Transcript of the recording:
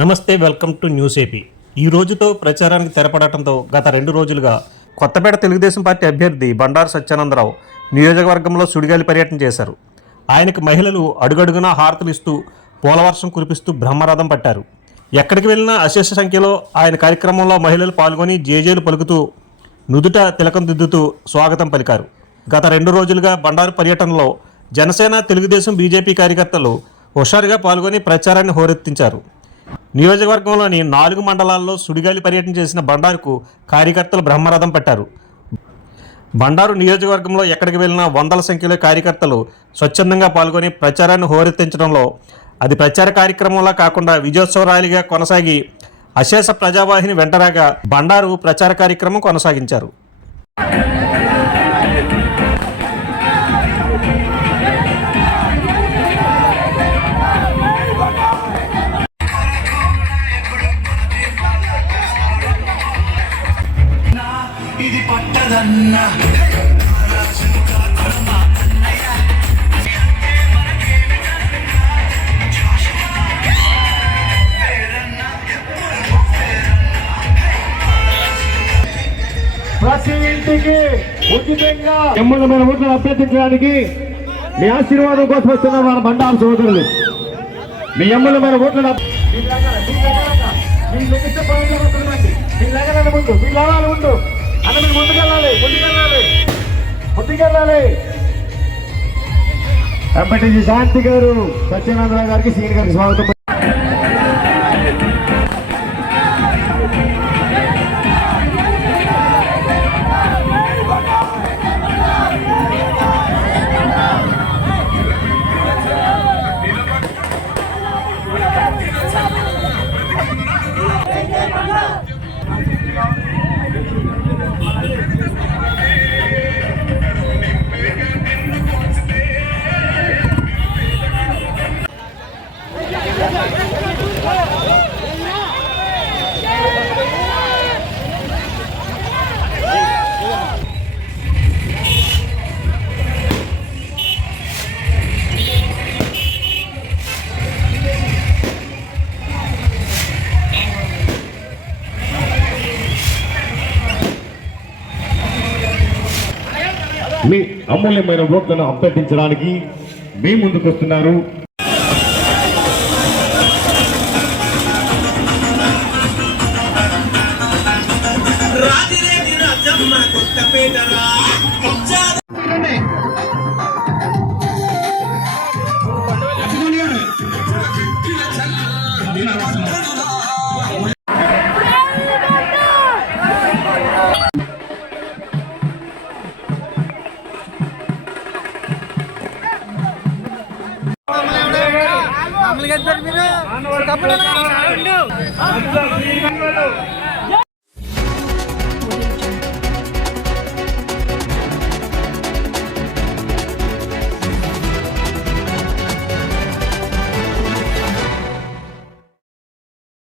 నమస్తే welcome to news AP. ఈ రోజుతో ప్రచారానికి తెరపడటంతో గత రెండు రోజులుగా కొత్తపేట తెలుగుదేశం పార్టీ అభ్యర్థి బండారు సత్యానందరావు నియోజకవర్గంలో సుడిగాలి పర్యటన చేశారు. ఆయనకు మహిళలు అడుగడుగునా హారతులు ఇస్తూ పోలవర్షం కురిపిస్తూ బ్రహ్మరథం పట్టారు. ఎక్కడికి వెళ్ళినా అశేష సంఖ్యలో ఆయన కార్యక్రమంలో మహిళలు పాల్గొని జేజేలు పలుకుతూ నుదుట తిలకం దిద్దుతూ స్వాగతం పలికారు. గత రెండు రోజులుగా బండారు పర్యటనలో జనసేన తెలుగుదేశం బీజేపీ కార్యకర్తలు హుషారుగా పాల్గొని ప్రచారాన్ని హోరెత్తించారు. నియోజకవర్గంలోని నాలుగు మండలాల్లో సుడిగాలి పర్యటన చేసిన బండారుకు కార్యకర్తలు బ్రహ్మరథం పట్టారు. బండారు నియోజకవర్గంలో ఎక్కడికి వెళ్ళినా వందల సంఖ్యలో కార్యకర్తలు స్వచ్ఛందంగా పాల్గొని ప్రచారాన్ని హోరెత్తించడంలో అది ప్రచార కార్యక్రమంలా కాకుండా విజయోత్సవ ర్యాలీగా కొనసాగి అశేష ప్రజావాహిని వెంటరాగా బండారు ప్రచార కార్యక్రమం కొనసాగించారు. ఇది పట్టదన్న ప్రతి ఇంటికి ఉచితంగా ఎమ్మెల్యే ఓట్లను అభ్యర్థించడానికి మీ ఆశీర్వాదం కోసం వస్తున్న మన బండారు సోదరులు మీ ఎమ్మెల్యే మన ఓట్లను ముందు మీ ముందు అన్న మీరు ముందుకెళ్ళాలి. ముందుకెళ్ళాలి. ముందుకెళ్ళాలి. ఎంపటి శాంతి గారు సత్యనారాయణ గారికి సీనియర్ గారికి స్వాగతం. మీ అమూల్యమైన ఓట్లను అభ్యర్థించడానికి మీ ముందుకు వస్తున్నారు. రాజిరెడ్డి రాజమ్మ కొత్తపేటరా మీరు. తప్పుడు